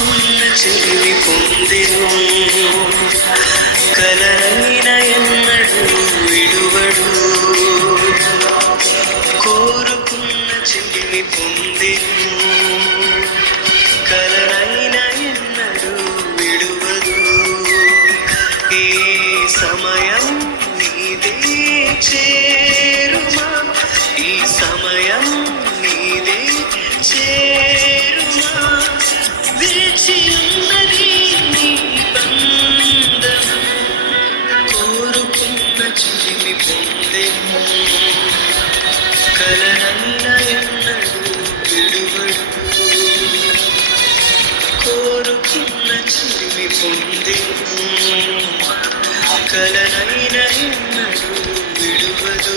కోరుకున్న చెలిమి పొందెను కలనైన ఎన్నడు విడువడు కోరుకున్న చెలిమి పొందెను కలనైన ఎన్నడు విడువదు ఈ సమయం నీదే చేరుమా ఈ సమయం నీదే చేరుమా విరిచి ఉన్నది నీ బంధం కోరుకున్న చెలిమి పొందెను కలనైన ఎన్నడు విడువడు కోరుకున్న చెలిమి పొందెను కలనైన ఎన్నడు విడువదు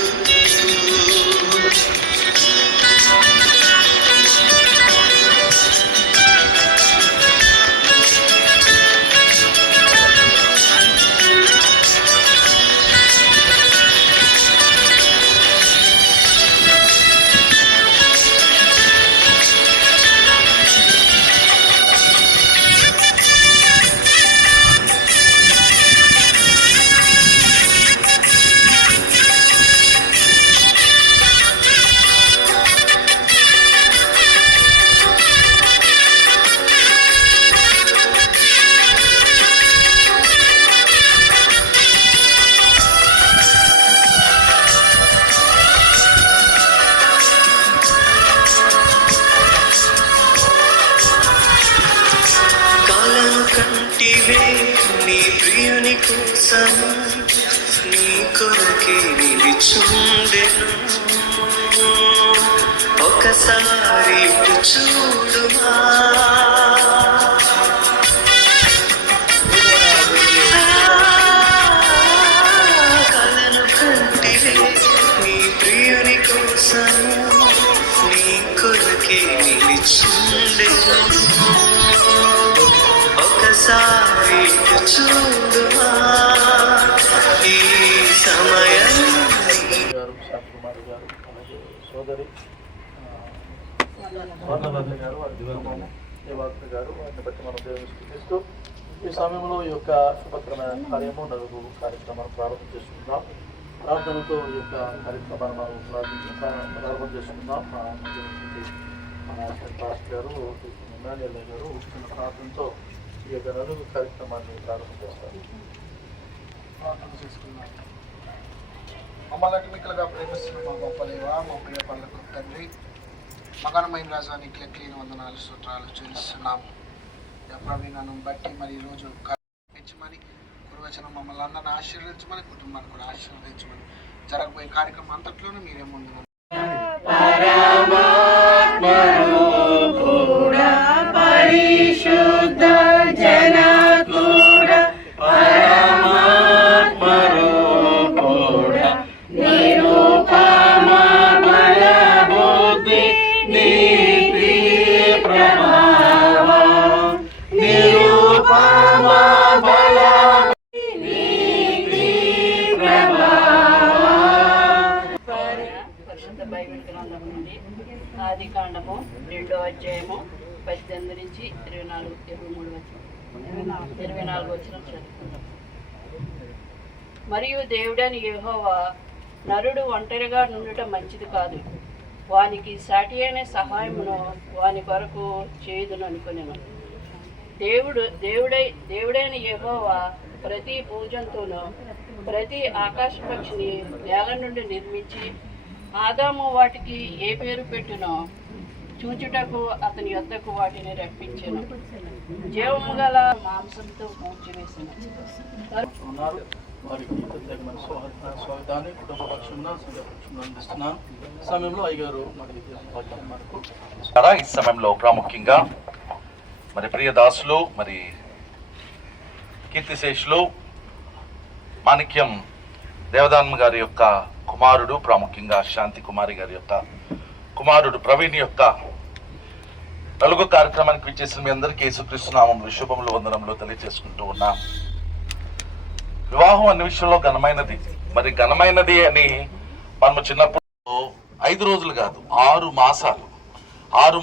నీ ప్రియుని కోసం నీ కొరకే నిలిచుండెను ఒకసారి ఇటు చూడుమా కలను కంటివే నీ ప్రియుని కోసం నీ కొరకే నిలిచుండెను ఒకసారి చూడుమా ఈ సమయం గారు శాంతికుమారి గారు అలాగే సోదరి స్వర్ణవర్ధ గారు వారి కుటుంబము దేవాత్మ గారు వారిని బట్టి మనం దేవుని స్తుతిస్తూ ఈ సమయంలో ఈ యొక్క శుభకరమైన కార్యము నలుగు కార్యక్రమాన్ని ప్రారంభం చేసుకుందాం ప్రార్థనతో ఈ యొక్క కార్యక్రమాన్ని మనం ప్రారంభం చేసుకుందాం మన పాస్టర్ గారు ఇమాన్యుయల్ గారు ప్రార్థనతో ఈ యొక్క నలుగు కార్యక్రమాన్ని ప్రారంభం చేస్తారు. ప్రార్థన చేసుకున్నాం. మమ్మల్ని మిక్కులుగా ప్రేమిస్తున్న మా గొప్ప దేవ మా ప్రియ పనులకు తండ్రి మగనమైన రాజానికి లెక్కలేని వందనాలు స్తోత్రాలు చెల్లిస్తున్నాము. ప్రవీణను బట్టి మరి ఈరోజు పెంచమని గురువచనం మమ్మల్ని అందరిని ఆశీర్వదించమని కుటుంబాన్ని కూడా ఆశీర్వదించమని జరగబోయే కార్యక్రమం అంతట్లోనూ మీరే ముందు ఆది కాండము 2వ అధ్యాయము 18 నుంచి 24 వచ్చిన చదువుకుందాం. మరియు దేవుడని యెహోవా నరుడు ఒంటరిగా నుండటం మంచిది కాదు, వానికి సాటి అయిన సహాయమును వాని కొరకు చేయుదును అనుకునేను. దేవుడైన యెహోవా ప్రతి భూజంతువును ప్రతి ఆకాశ పక్షిని నేల నుండి నిర్మించి ఆదాము వాటికి ఏ పేరు పెట్టునో చూచుటకు అతని యొద్దకు వాటిని రప్పించెను. జీవము గల మాంసంతో కూర్చివేసిన స్వాగతాన్ని కుటుంబ పక్షున్న అందిస్తున్నాను. సమయంలో అయ్యగారు ఈ సమయంలో ప్రాముఖ్యంగా మరి ప్రియ దాసులు మరి కీర్తిశేషులు మాణిక్యం దేవదాన్మ గారి యొక్క కుమారుడు, ప్రాముఖ్యంగా శాంతి కుమారి గారి యొక్క కుమారుడు ప్రవీణ్ యొక్క నలుగు కార్యక్రమానికి విచ్చేసిన మీ అందరికీ యేసుక్రీస్తు నామములో శుభములు వందనములు తెలియజేసుకుంటూ ఉన్నాం. వివాహం అన్ని విషయంలో ఘనమైనది. మరి ఘనమైనది అని మనము చిన్నప్పుడు 5 రోజులు కాదు 6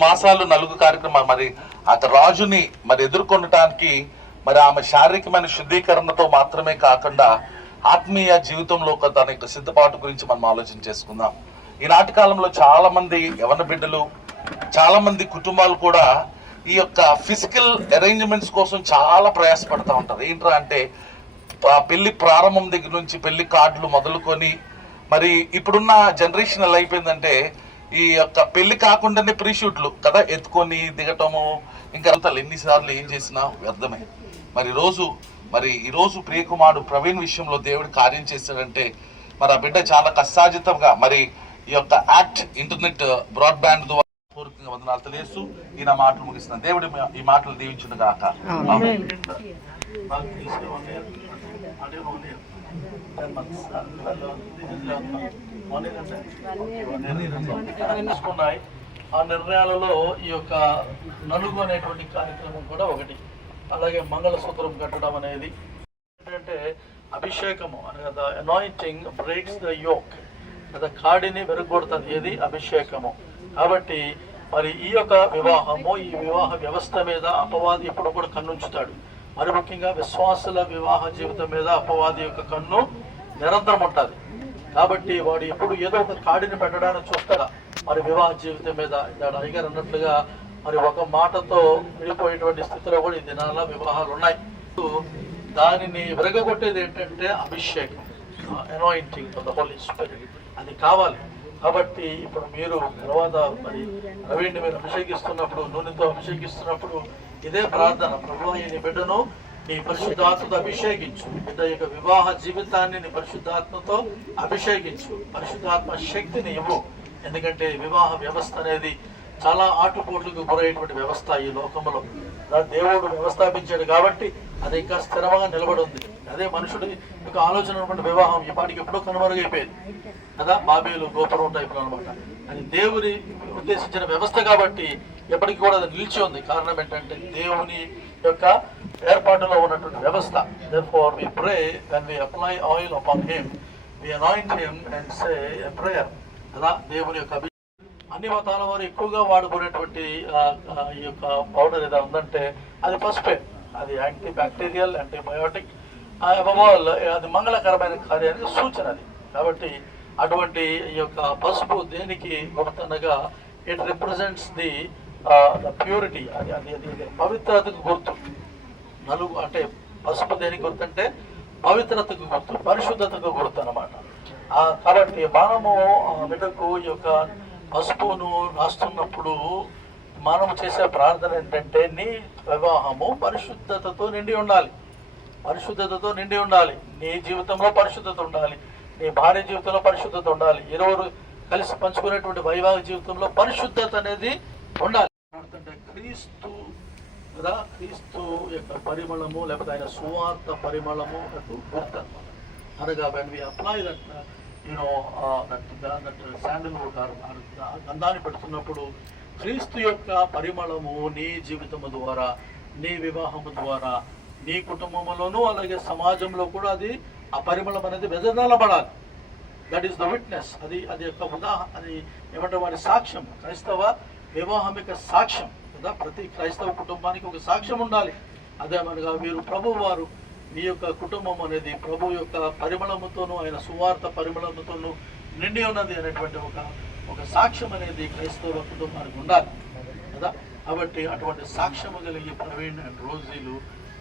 మాసాలు నలుగు కార్యక్రమాలు. మరి అతను రాజుని మరి ఎదుర్కొనటానికి మరి ఆమె శారీరకమైన శుద్ధీకరణతో మాత్రమే కాకుండా ఆత్మీయ జీవితంలో తన యొక్క సిద్ధపాటు గురించి మనం ఆలోచన చేసుకుందాం. ఈనాటి కాలంలో చాలా మంది యవన బిడ్డలు, చాలా మంది కుటుంబాలు కూడా ఈ యొక్క ఫిజికల్ అరేంజ్మెంట్స్ కోసం చాలా ప్రయాసపడుతూ ఉంటారు. ఏంట్రా అంటే పెళ్లి ప్రారంభం దగ్గర నుంచి పెళ్లి కార్డులు మొదలుకొని, మరి ఇప్పుడున్న జనరేషన్ ఎలా అయిపోయిందంటే ఈ యొక్క పెళ్లి కాకుండానే ప్రీ షూట్లు కదా, ఎత్తుకొని దిగటము, ఇంకా అంతా ఎన్నిసార్లు ఏం చేసినా వ్యర్థమే. మరి ఈరోజు ప్రియకుమారుడు ప్రవీణ్ విషయంలో దేవుడు కార్యం చేశాడంటే మరి ఆ బిడ్డ చాలా కష్టాజితంగా మరి ఈ యొక్క యాక్ట్ ఇంటర్నెట్ బ్రాడ్బ్యాండ్ ద్వారా పూర్వకంగా వందనాలు తెలియజేస్తూ ఈ నా మాటలు ముగిస్తున్నాను. దేవుడు ఈ మాటలు దీవించును గాక. ఆ నిర్ణయాలలో ఈ యొక్క నలుగు అనేటువంటి కార్యక్రమం కూడా ఒకటి. అలాగే మంగళసూత్రం కట్టడం అనేది ఏంటంటే అభిషేకము అనగా అనాయింటింగ్ బ్రేక్స్ ద యోక్, కదా కాడిని వెరగొడుతుంది. ఏది? అభిషేకము. కాబట్టి మరి ఈ యొక్క వివాహము, ఈ వివాహ వ్యవస్థ మీద అపవాది ఎప్పుడు కూడా కన్నుంచుతాడు. మరి ముఖ్యంగా విశ్వాసుల వివాహ జీవితం మీద అపవాది యొక్క కన్ను నిరంతరం ఉంటుంది. కాబట్టి వాడు ఎప్పుడు ఏదో ఒక కాడిని పెట్టడానికి చూస్తాడా మరి వివాహ జీవితం మీద. అయ్యగారు అన్నట్లుగా మరి ఒక మాటతో విడిపోయేటువంటి స్థితిలో కూడా ఈ దినాల వివాహాలు ఉన్నాయి. దానిని విరగొట్టేది ఏంటంటే అభిషేకం, anointing for the Holy Spirit. అది కావాలి. కాబట్టి ఇప్పుడు మీరు తర్వాత మరి రవిని మీరు అభిషేకిస్తున్నప్పుడు, నూనెతో అభిషేకిస్తున్నప్పుడు ఇదే ప్రార్థన, ప్రభువా నీ బిడ్డను నీ పరిశుద్ధాత్మతో అభిషేకించు, బిడ్డ యొక్క వివాహ జీవితాన్ని నీ పరిశుద్ధాత్మతో అభిషేకించు, పరిశుద్ధాత్మ శక్తిని ఇవ్వు. ఎందుకంటే వివాహ వ్యవస్థ అనేది చాలా ఆటుపోట్లకు గురయ్యేటువంటి వ్యవస్థ ఈ లోకంలో. దేవుడు వ్యవస్థాపించాడు కాబట్టి అది ఇంకా స్థిరంగా నిలబడి ఉంది. అదే మనుషుడి యొక్క ఆలోచన ఉన్నటువంటి వివాహం ఈ పాటికి ఎప్పుడో కనుమరుగైపోయింది కదా, బాబేలు గోపురం టైపులో అనమాట. అది దేవుని ఉద్దేశించిన వ్యవస్థ కాబట్టి ఎప్పటికీ కూడా అది నిలిచి ఉంది. కారణం ఏంటంటే దేవుని యొక్క ఏర్పాటులో ఉన్నటువంటి వ్యవస్థ. Therefore we pray when we apply oil upon him, we anoint him and say a prayer. కదా దేవుని యొక్క అన్ని మతాల వారు ఎక్కువగా వాడుకునేటువంటి ఈ యొక్క పౌడర్ ఏదో ఉందంటే అది పసుపే. అది యాంటీ బ్యాక్టీరియల్, యాంటీబయోటిక్, అది మంగళకరమైన కార్యానికి సూచన అది. కాబట్టి అటువంటి ఈ యొక్క పసుపు దేనికి గుర్తనగా ఇట్ రిప్రజెంట్స్ ది ప్యూరిటీ. అది అది అది పవిత్రతకు గుర్తు. నలుగు అంటే పసుపు దేనికి గుర్తు అంటే పవిత్రతకు గుర్తు, పరిశుద్ధతకు గుర్తు అన్నమాట. కాబట్టి మనము బిడ్డకు ఈ యొక్క పసుపును రాస్తున్నప్పుడు మనము చేసే ప్రార్థన ఏంటంటే నీ వివాహము పరిశుద్ధతతో నిండి ఉండాలి, పరిశుద్ధతతో నిండి ఉండాలి. నీ జీవితంలో పరిశుద్ధత ఉండాలి, నీ భార్య జీవితంలో పరిశుద్ధత ఉండాలి, ఇరువురు కలిసి పంచుకునేటువంటి వైవాహిక జీవితంలో పరిశుద్ధత అనేది ఉండాలి. క్రీస్తు కదా, క్రీస్తు యొక్క పరిమళము లేకపోతే ఆయన సువార్త పరిమళము గుర్తు అనగా when we apply that sandalwood గంధాన్ని పెడుతున్నప్పుడు క్రీస్తు యొక్క పరిమళము నీ జీవితము ద్వారా, నీ వివాహము ద్వారా, నీ కుటుంబంలోనూ అలాగే సమాజంలో కూడా అది ఆ పరిమళం అనేది వెదజల్లబడాలి. That is the witness. అది యొక్క అది ఏమంటే వారి సాక్ష్యం. క్రైస్తవ వివాహం యొక్క సాక్ష్యం కదా. ప్రతి క్రైస్తవ కుటుంబానికి ఒక సాక్ష్యం ఉండాలి. అదేమనగా వీరు ప్రభు వారు, మీ యొక్క కుటుంబం అనేది ప్రభు యొక్క పరిమళముతోనూ ఆయన సువార్త పరిమళముతోనూ నిండి ఉన్నది అనేటువంటి ఒక సాక్ష్యం అనేది క్రైస్తవ కుటుంబానికి ఉండాలి కదా. కాబట్టి అటువంటి సాక్ష్యము కలిగి ప్రవీణ్ అండ్ రోజీలు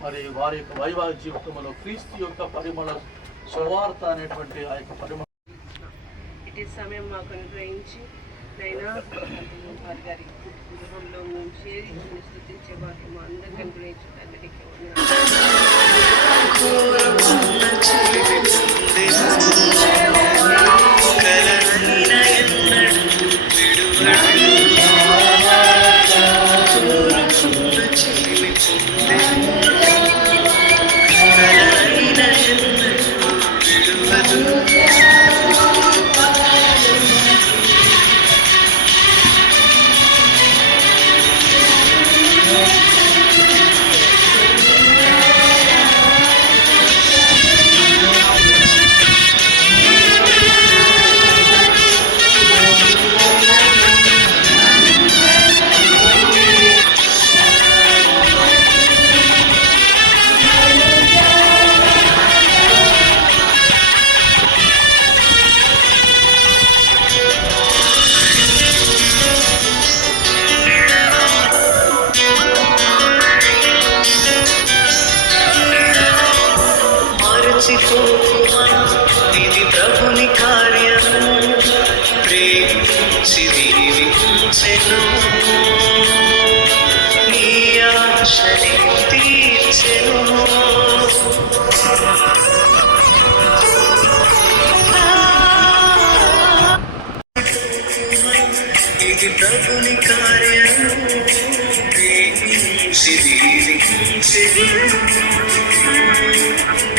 మరి వారి యొక్క వైవాహిక జీవితంలో క్రీస్తు యొక్క పరిమళ సువార్త అనేటువంటి ఆ యొక్క పరిమళ ఇటు సమయం మాకు అనుగ్రహించి నైనా వారి గారి గృహంలో నుంచి స్థుతించే వారు మా అందరికీ అనుగ్రహించి తండ్రికి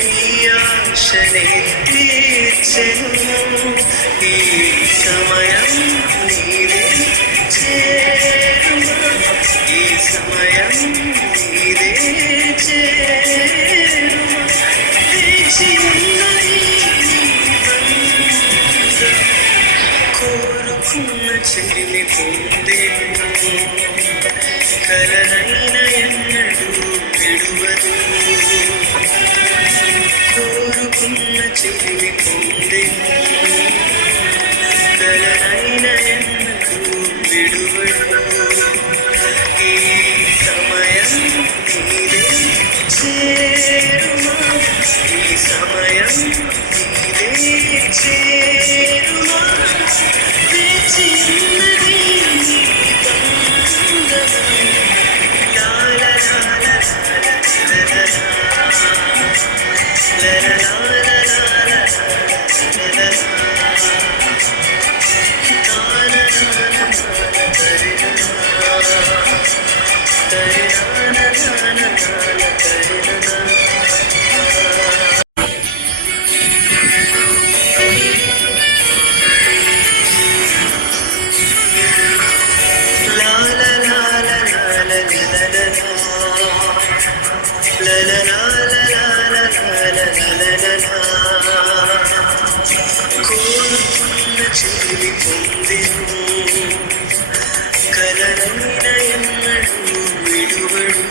ఈ ఆశనే తీర్చెను ఈ సమయం నీదే చేరుమా ఈ సమయం నీదే చేరుమా వేచి ఉన్నది కోరుకున్న చెల్లిని పొందేను కలనైన ఎన్నడూ విడువదు కోరుకున్న చెల్లిని పొందేను కలనైన ఎన్నడూ విడువడు ఈ సమయం నీదే చేరుమా ఈ సమయం నీదే చేరుమా వేచి ఉన్నది కోరుకున్న చెల్లి పొందెను కలనైన ఎన్నడూ విడువడు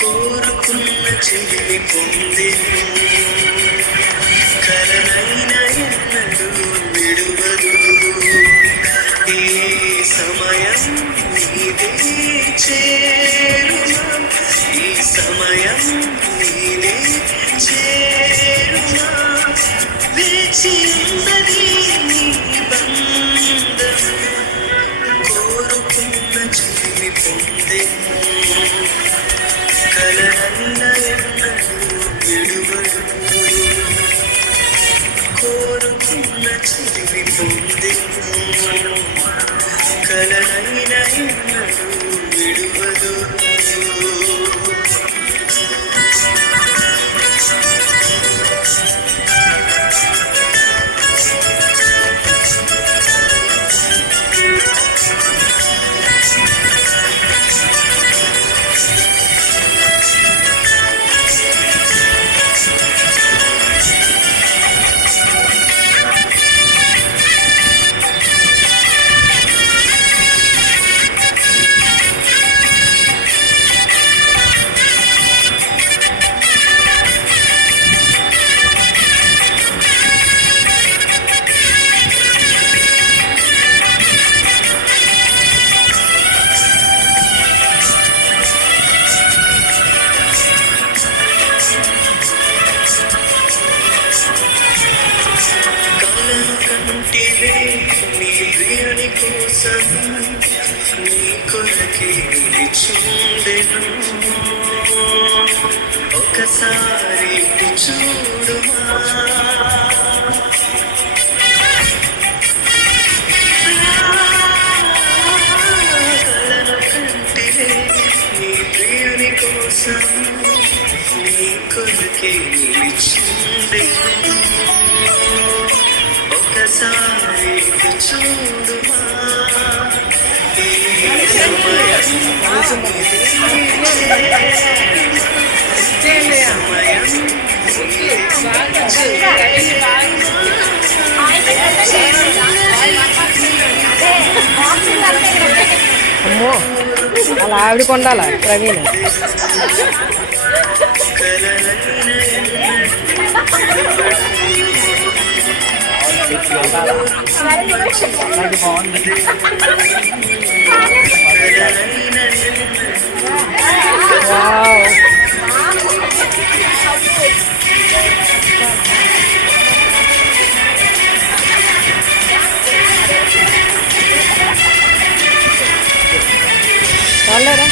కోరుకున్న చెల్లి పొందెను కలనైన ఎన్నడూ విడువదు ఈ సమయం నీదే చేరుమా ఈ సమయం నీదే చేరుమా వేచి ఉన్నది నీ బంధం కోరుకున్న చెల్లి పొందెను కలనైన ఎన్నడూ విడువడు కోరుకున్న చెల్లి పొందెను కలనైన ఎన్నడూ విడువదు కంటివే నీ ప్రియుని కోసం నీ కొరకే చూడెను ఒకసారి చూడుమా కలను కంటివే నీ ప్రియుని కోసం నీ కొరకే చూడెను ఒకసారి చూడుమా ఈ అమ్మో అలా ఆవిడ కొండాల ప్రవీణ్ వాళ్ళరా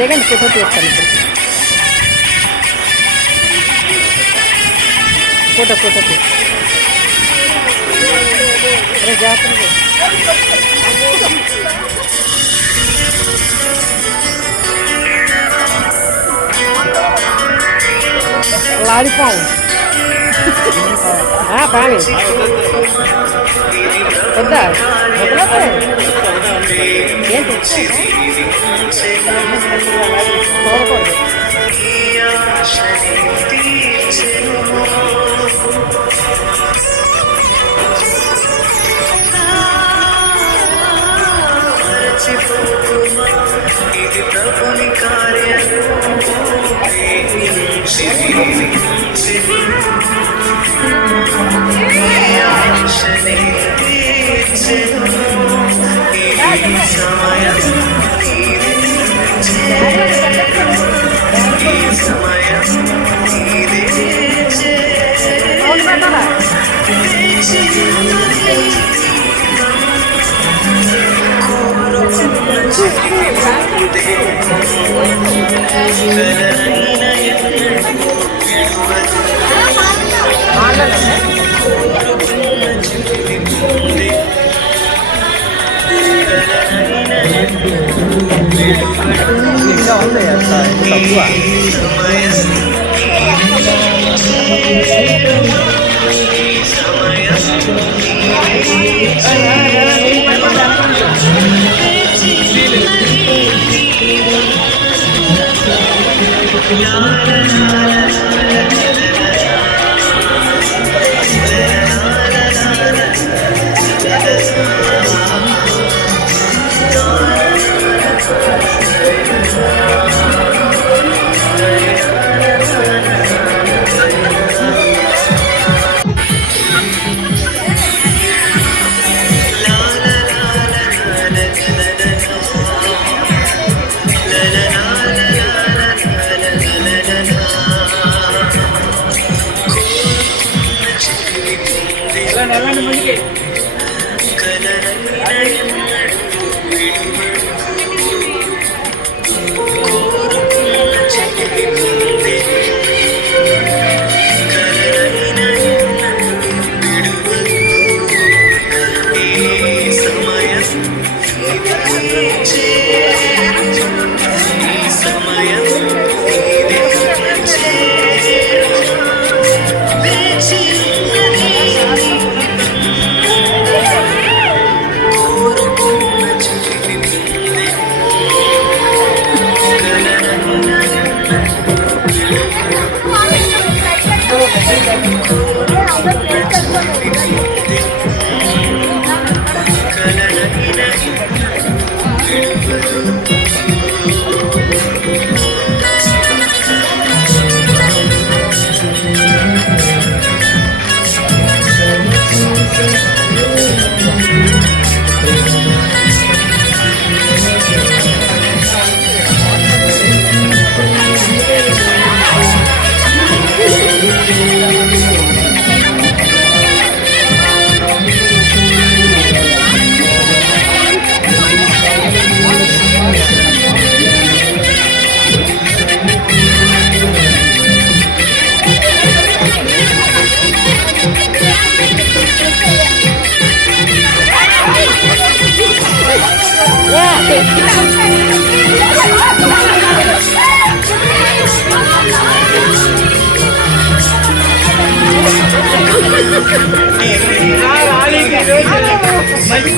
देखा फोटो తీస్తాను फोटो फोटो జాతరకి ఆడిపోవు పావి పెద్ద ఏంటి చూడకూడదు ఇది ప్రభుని కార్యం ఇంకా ఉంది తక్కువ మంచి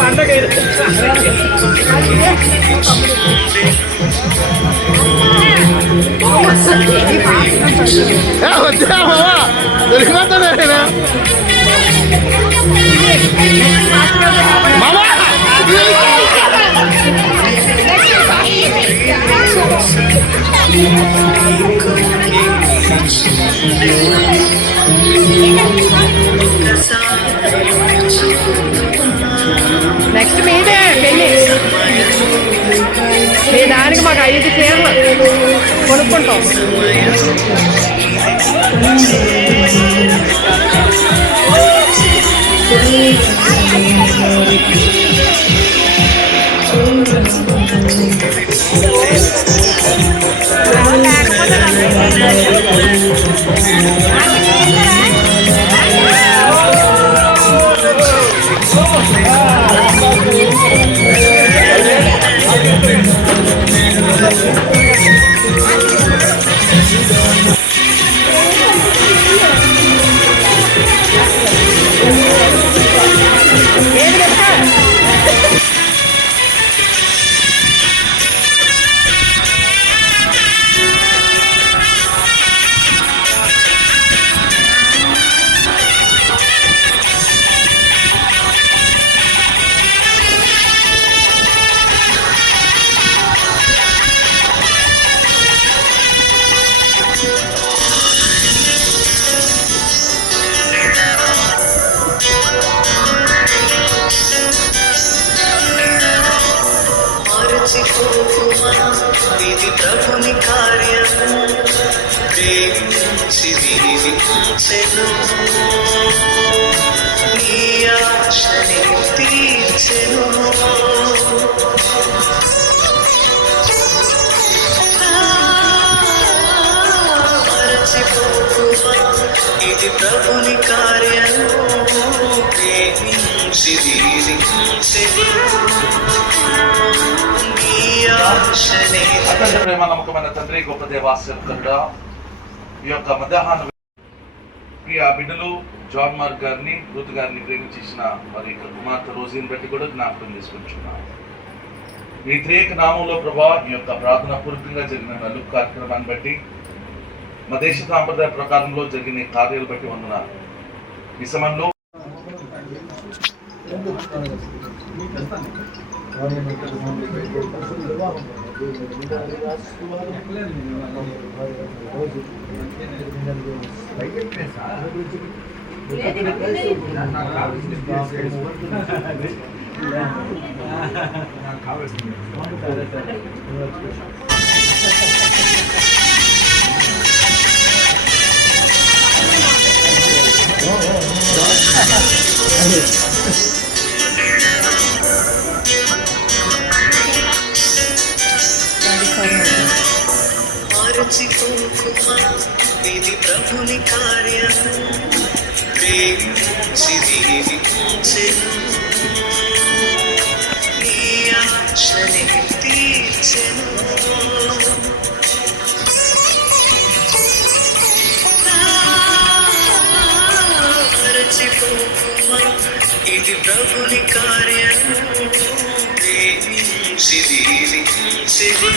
పండగ నెక్స్ట్ మీదే పెళ్ళి మీ దానికి మాకు 5 చీరలు కొనుక్కుంటాం. దీవించెను నీ ఆశని తీర్చెను మరచిపోకుమా ఇది ప్రభుని కార్యము ప్రేమించి దీవించెను నీ ఆశని అత్యంత ప్రేమ నమ్మకమైన తండ్రి గొప్ప దేవాసేవకుడా ఈ యొక్క మధ్యాహ్నం ప్రియ బిడ్డలు జాన్ మార్క్ గారిని రూత్ గారిని ప్రేమించేసిన వారి యొక్క కుమార్తె రోజీని బట్టి కూడా జ్ఞాపకం చేసుకుంటున్నాను. మీ త్రియేక నామంలో ప్రభా ఈ యొక్క ప్రార్థన పూర్వకంగా జరిగిన నలుగు కార్యక్రమాన్ని బట్టి మా దేశ సాంప్రదాయ ప్రకారంలో జరిగిన కార్యాలు బట్టి వందనాలు. ఈ సమయంలో మరచిపోకుమా ఇది ప్రభుని కార్యము ప్రేమించి దీవించెను నీ ఆశని తీర్చెను మరచిపోకుమా ఇది ప్రభుని కార్యము ప్రేమించి దీవించెను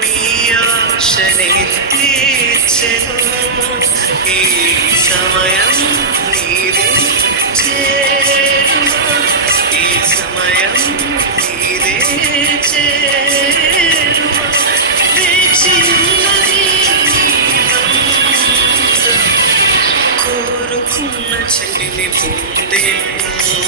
నీ ఆశని తీర్చెను ఈ సమయం నీదే చేరుమా ఈ సమయం నీదే చేరుమా వేచి ఉన్నది కోరుకున్న చెల్లిని పొందేను